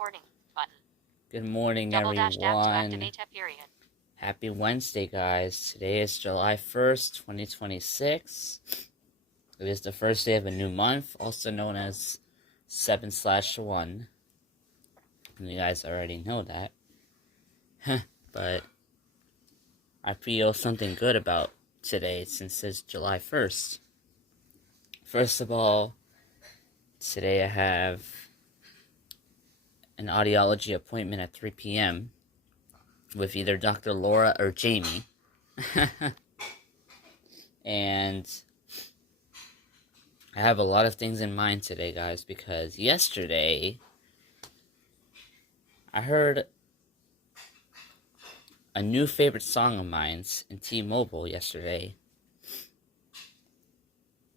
recording button. Good morning, Double dash tab to everyone. activate tab period. Happy Wednesday, guys. Today is July 1st, 2026. It is the first day of a new month, also known as 7/1. You guys already know that. But I feel something good about today since it's July 1st. First of all, today I have an audiology appointment at 3 p.m. with either Dr. Laura or Jamie. And I have a lot of things in mind today, guys, because yesterday I heard a new favorite song of mine in T-Mobile yesterday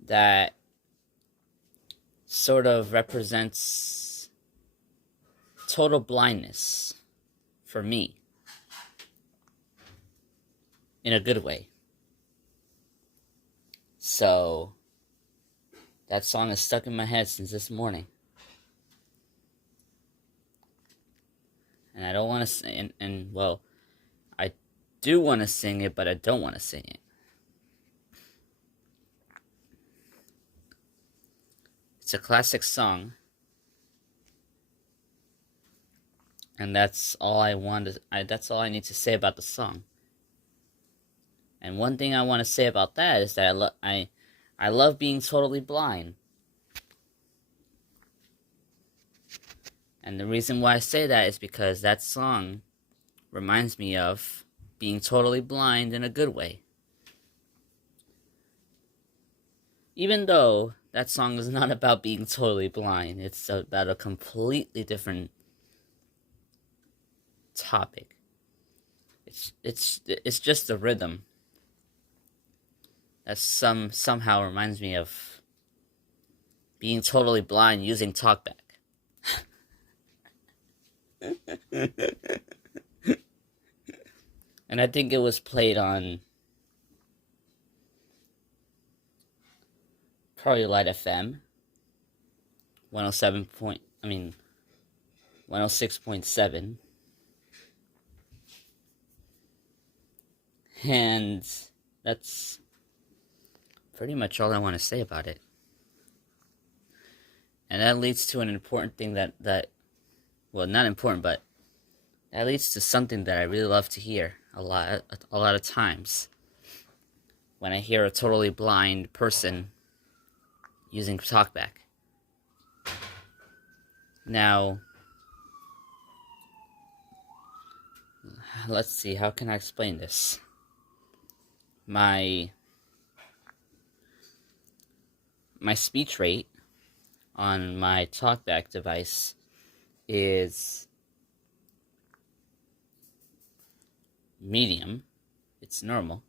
that sort of represents total blindness for me in a good way. So that song is stuck in my head since this morning. And I don't want to sing, well, I do want to sing it, but I don't want to sing it. It's a classic song. And that's all I that's all I need to say about the song. And one thing I want to say about that is that I love being totally blind. And the reason why I say that is because that song reminds me of being totally blind in a good way. Even though that song is not about being totally blind, it's about a completely different topic. It's just the rhythm that somehow reminds me of being totally blind using talkback. And I think it was played on probably Light FM 106.7. And that's pretty much all I want to say about it. And that leads to an important thing that well, not important, but that leads to something that I really love to hear a lot of times when I hear a totally blind person using talkback. Now, let's see, how can I explain this? My speech rate on my talkback device is medium. It's normal.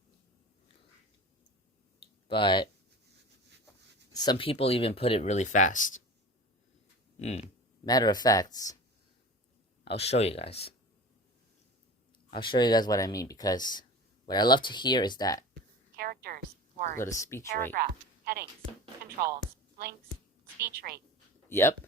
But some people even put it really fast. Matter of fact, I'll show you guys. I'll show you guys what I mean, because what I love to hear is that. Characters, words, Go to speech paragraph, rate. headings, controls, links, speech rate. Yep.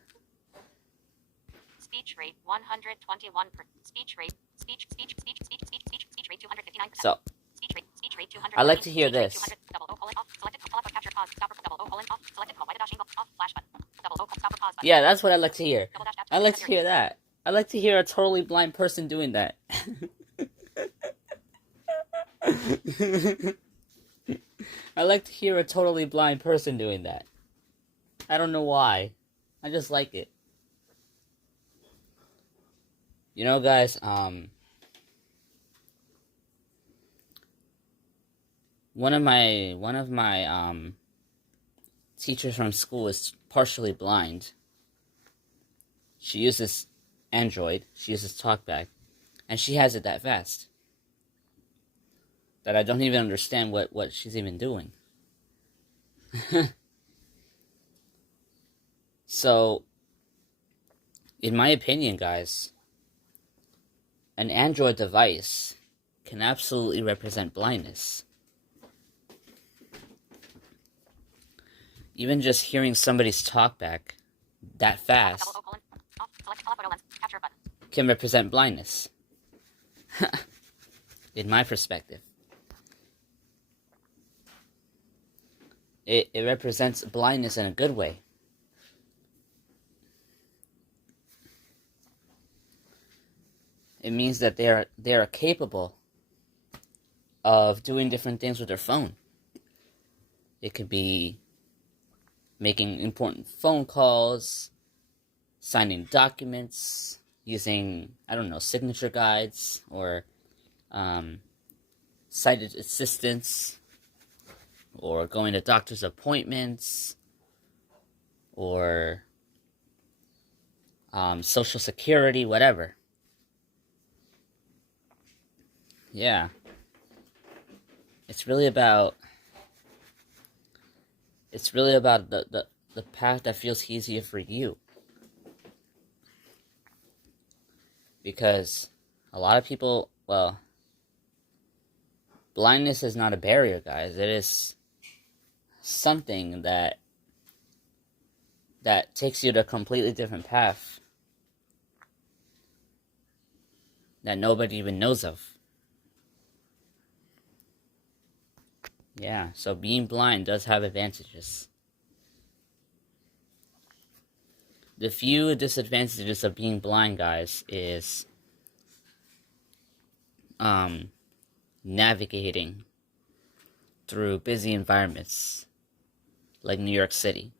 Speech rate 121 per speech rate speech rate 259%. So speech rate 200. I like to hear this. Double O colon off. Selected call for capture pause. Stopper double O colon off. Selected call. Why dash angle off. Flash button. Double O stopper pause button. Yeah, that's what I like to hear. I like to hear that. I like to hear a totally blind person doing that. I like to hear a totally blind person doing that. I don't know why. I just like it. You know, guys, one of my teachers from school is partially blind. She uses Android. She uses TalkBack, and she has it that fast that I don't even understand what she's even doing. So, in my opinion, guys, an Android device can absolutely represent blindness. Even just hearing somebody's talkback that fast can represent blindness. In my perspective. It represents blindness in a good way. It means that they are capable of doing different things with their phone. It could be making important phone calls, signing documents, using, I don't know, signature guides, or sighted assistants, or going to doctor's appointments, or Social Security, whatever. Yeah. It's really about the path that feels easier for you. Because a lot of people, well, blindness is not a barrier, guys. It is something that takes you to a completely different path that nobody even knows of. Yeah, so being blind does have advantages. The few disadvantages of being blind, guys, is navigating through busy environments like New York City.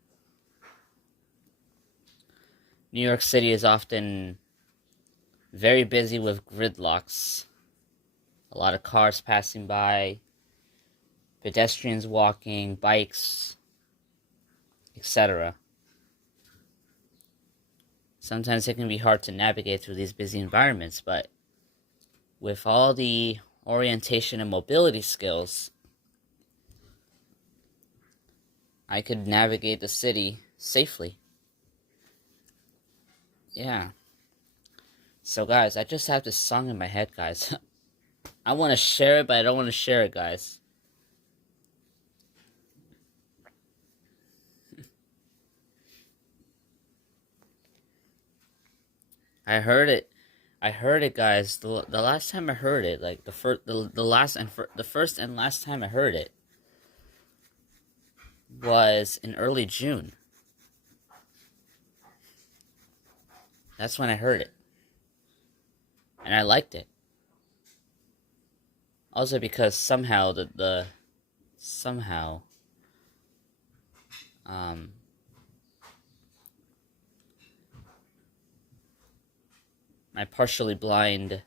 New York City is often very busy with gridlocks, a lot of cars passing by, pedestrians walking, bikes, etc. Sometimes it can be hard to navigate through these busy environments, but with all the orientation and mobility skills, I could navigate the city safely. Yeah. So guys, I just have this song in my head, guys. I want to share it, but I don't want to share it, guys. I heard it, guys. The last time I heard it, like the first and last time I heard it was in early June. That's when I heard it, and I liked it. Also, because somehow my partially blind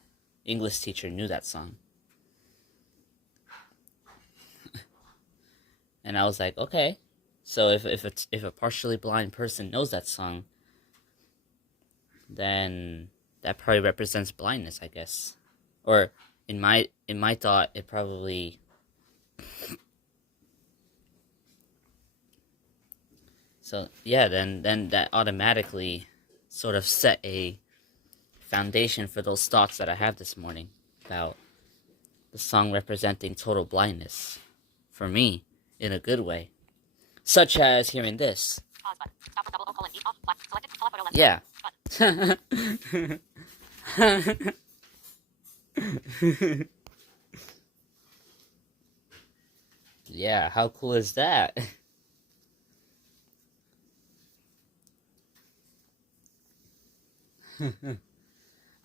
English teacher knew that song. And I was like, okay. So if a partially blind person knows that song, then that probably represents blindness, I guess. Or in my thought, it probably so yeah, then that automatically sort of set a foundation for those thoughts that I have this morning about the song representing total blindness for me in a good way, such as hearing this. Pause button. Stop for double O colon D off. Black. Selected. Telephoto lens. Yeah. Yeah, how cool is that?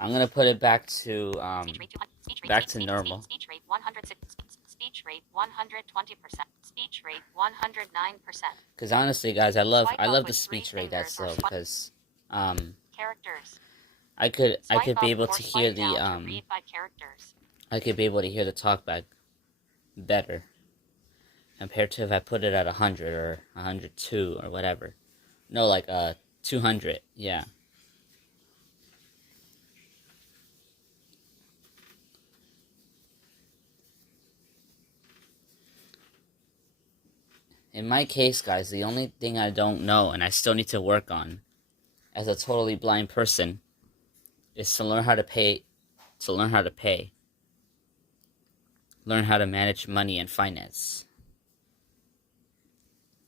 I'm gonna put it back to back to normal. Speech rate 106. Speech rate 120%. Speech rate 109%. Because honestly, guys, I love the speech rate that slow because characters. I could be able to hear the read by characters. I could be able to hear the talkback better compared to if I put it at 100 or 102 or whatever. No, like 200. Yeah. In my case, guys, the only thing I don't know and I still need to work on as a totally blind person is to learn how to pay, learn how to manage money and finance.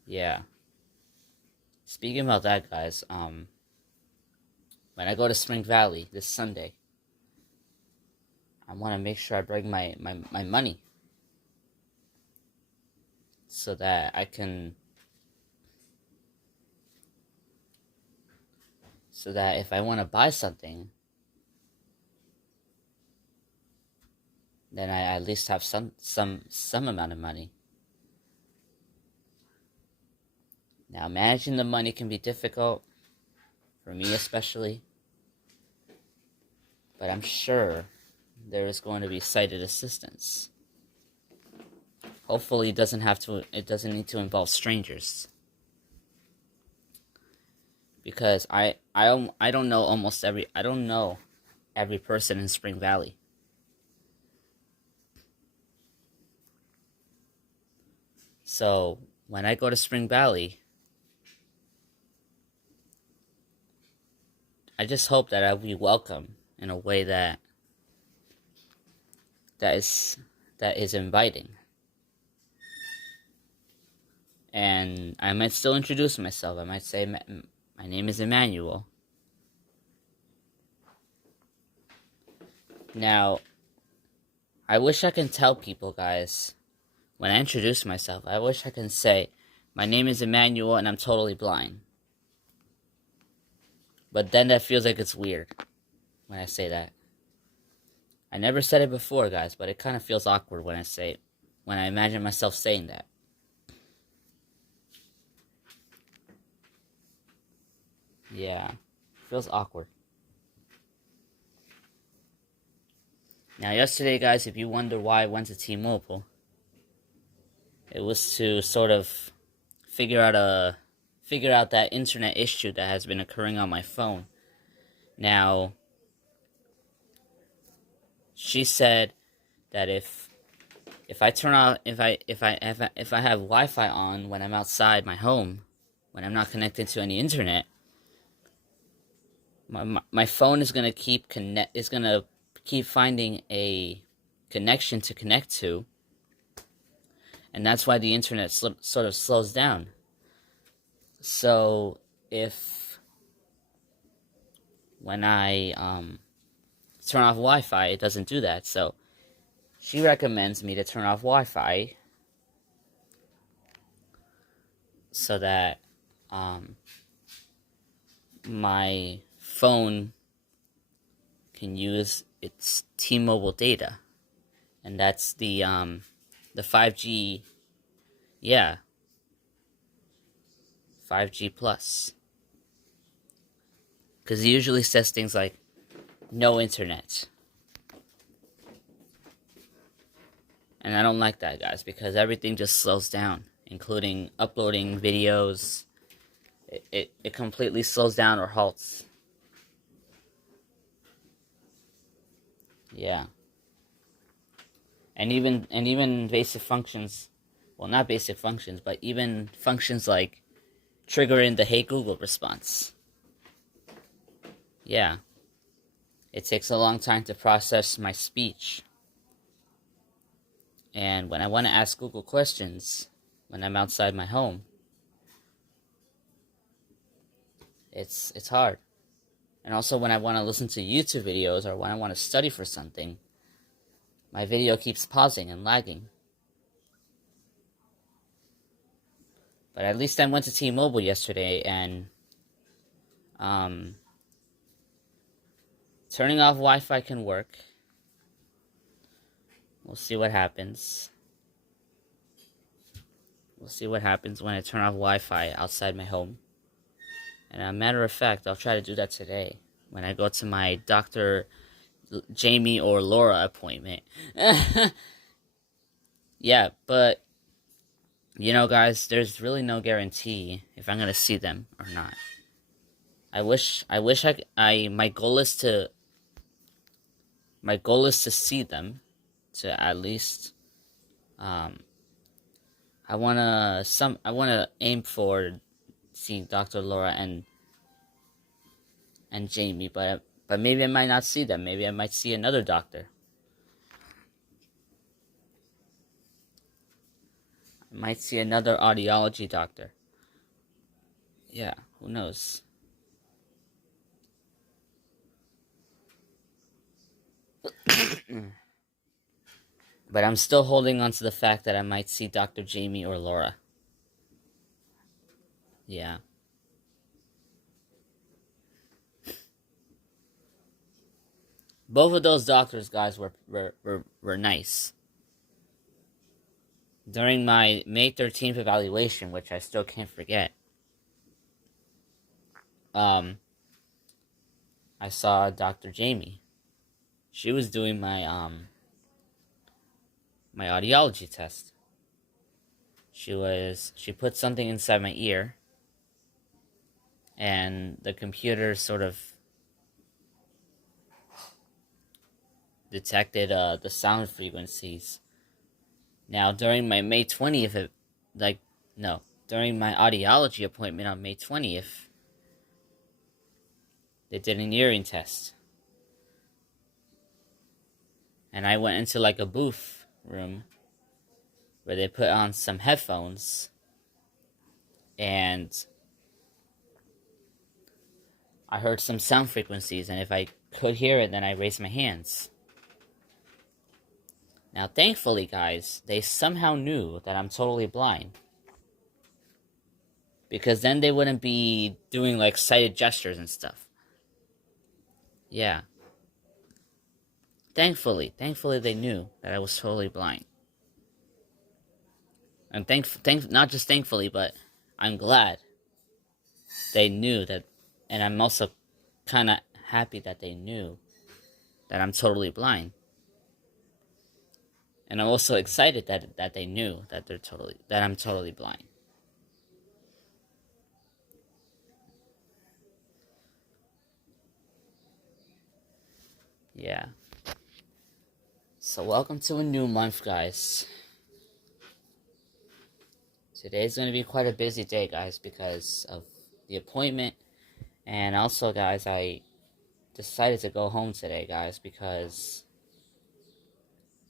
Yeah. Speaking about that, guys, when I go to Spring Valley this Sunday, I want to make sure I bring my money so that I can, so that if I want to buy something, then I at least have some amount of money. Now, managing the money can be difficult, for me especially, but I'm sure there is going to be sighted assistance. Hopefully, it doesn't need to involve strangers. Because I don't know every person in Spring Valley. So, when I go to Spring Valley, I just hope that I'll be welcome in a way that is inviting. And I might still introduce myself. I might say, my name is Emmanuel. Now, I wish I can tell people, guys, when I introduce myself, I wish I can say, my name is Emmanuel and I'm totally blind. But then that feels like it's weird when I say that. I never said it before, guys, but it kind of feels awkward when I imagine myself saying that. Yeah, feels awkward. Now, yesterday, guys, if you wonder why I went to T-Mobile, it was to sort of figure out that internet issue that has been occurring on my phone. Now, she said that if I turn off if I have Wi-Fi on when I'm outside my home, when I'm not connected to any internet, my phone is gonna keep finding a connection to connect to, and that's why the internet sort of slows down. So if when I turn off Wi-Fi, it doesn't do that. So she recommends me to turn off Wi-Fi so that my phone can use its T-Mobile data, and that's the 5G, 5G plus. Because it usually says things like no internet. And I don't like that, guys, because everything just slows down, including uploading videos. It completely slows down or halts. Yeah. And even basic functions, well, not basic functions, but even functions like triggering the Hey Google response. Yeah. It takes a long time to process my speech. And when I want to ask Google questions, when I'm outside my home, it's hard. And also when I want to listen to YouTube videos or when I want to study for something, my video keeps pausing and lagging. But at least I went to T-Mobile yesterday, and turning off Wi-Fi can work. We'll see what happens. We'll see what happens when I turn off Wi-Fi outside my home. And as a matter of fact, I'll try to do that today when I go to my Dr. Jamie or Laura appointment. Yeah, but you know, guys, there's really no guarantee if I'm gonna see them or not. My goal is to see them, to at least, I wanna aim for seeing Dr. Laura and Jamie, but maybe I might not see them. Maybe I might see another doctor. I might see another audiology doctor. Yeah, who knows? But I'm still holding on to the fact that I might see Dr. Jamie or Laura. Yeah. Both of those doctors, guys, were nice. During my May 13th evaluation, which I still can't forget, I saw Dr. Jamie. She was doing my audiology test. She put something inside my ear, and the computer sort of detected the sound frequencies. Now, during my May 20th, during my audiology appointment on May 20th, they did an hearing test. And I went into like a booth room where they put on some headphones, and I heard some sound frequencies, and if I could hear it, then I raised my hands. Now, thankfully, guys, they somehow knew that I'm totally blind. Because then they wouldn't be doing, like, sighted gestures and stuff. Yeah. Thankfully they knew that I was totally blind. And not just thankfully, but I'm glad they knew that, and I'm also kind of happy that they knew that I'm totally blind. And I'm also excited that they knew that I'm totally blind. Yeah. So welcome to a new month, guys. Today's going to be quite a busy day, guys, because of the appointment. And also, guys, I decided to go home today, guys, because,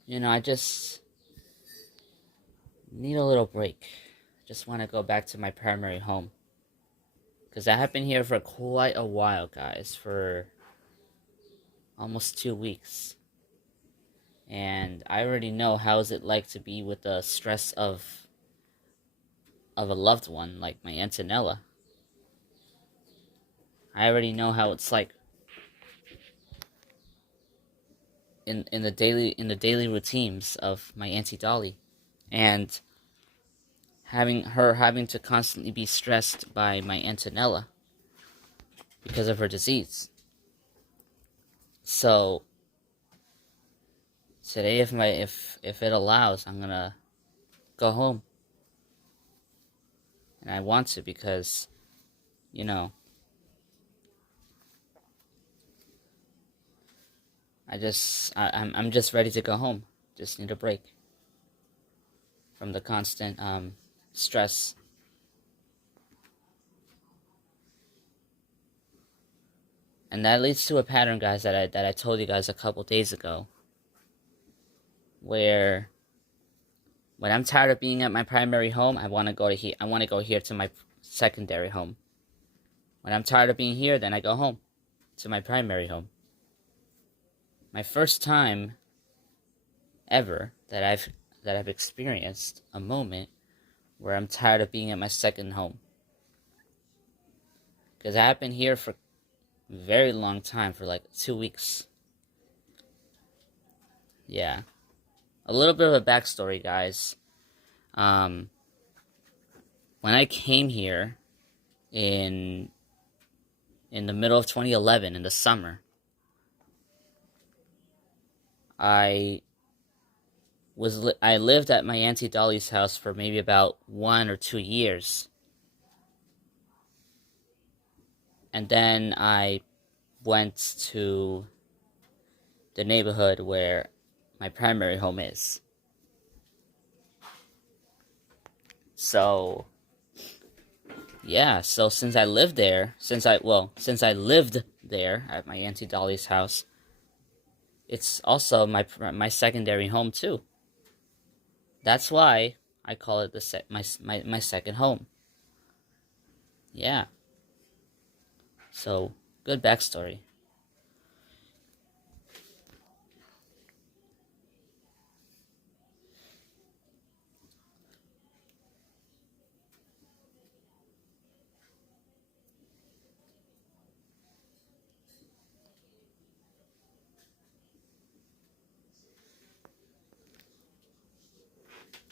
I just need a little break. Just want to go back to my primary home. Because I have been here for quite a while, guys, for almost 2 weeks. And I already know how is it like to be with the stress of a loved one, like my Antonella. I already know how it's like in the daily routines of my Auntie Dolly, and having to constantly be stressed by my Antonella because of her disease. So today, if it allows, I'm gonna go home, and I want to because, I'm just ready to go home. Just need a break from the constant stress. And that leads to a pattern, guys, that I told you guys a couple days ago, where when I'm tired of being at my primary home, I want to go here to my secondary home. When I'm tired of being here, then I go home to my primary home. My first time ever that I've experienced a moment where I'm tired of being at my second home. Because I've been here for a very long time, for like 2 weeks. Yeah. A little bit of a backstory, guys. When I came here in the middle of 2011, in the summer, I lived at my Auntie Dolly's house for maybe about 1 or 2 years. And then I went to the neighborhood where my primary home is. So, yeah, so since I lived there at my Auntie Dolly's house, it's also my secondary home too. That's why I call it my second home. Yeah. So, good backstory.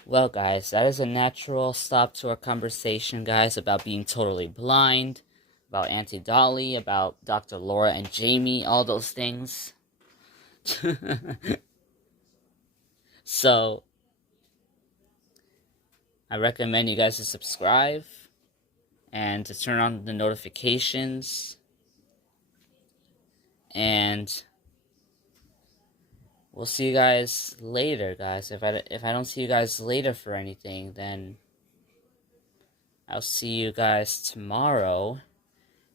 Well, guys, that is a natural stop to our conversation, guys, about being totally blind, about Auntie Dolly, about Dr. Laura and Jamie, all those things. So, I recommend you guys to subscribe and to turn on the notifications. And we'll see you guys later, guys. If I don't see you guys later for anything, then I'll see you guys tomorrow.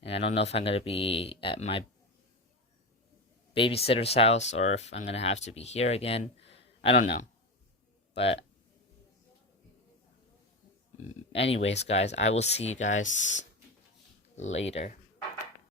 And I don't know if I'm gonna be at my babysitter's house or if I'm gonna have to be here again. I don't know. But anyways, guys, I will see you guys later.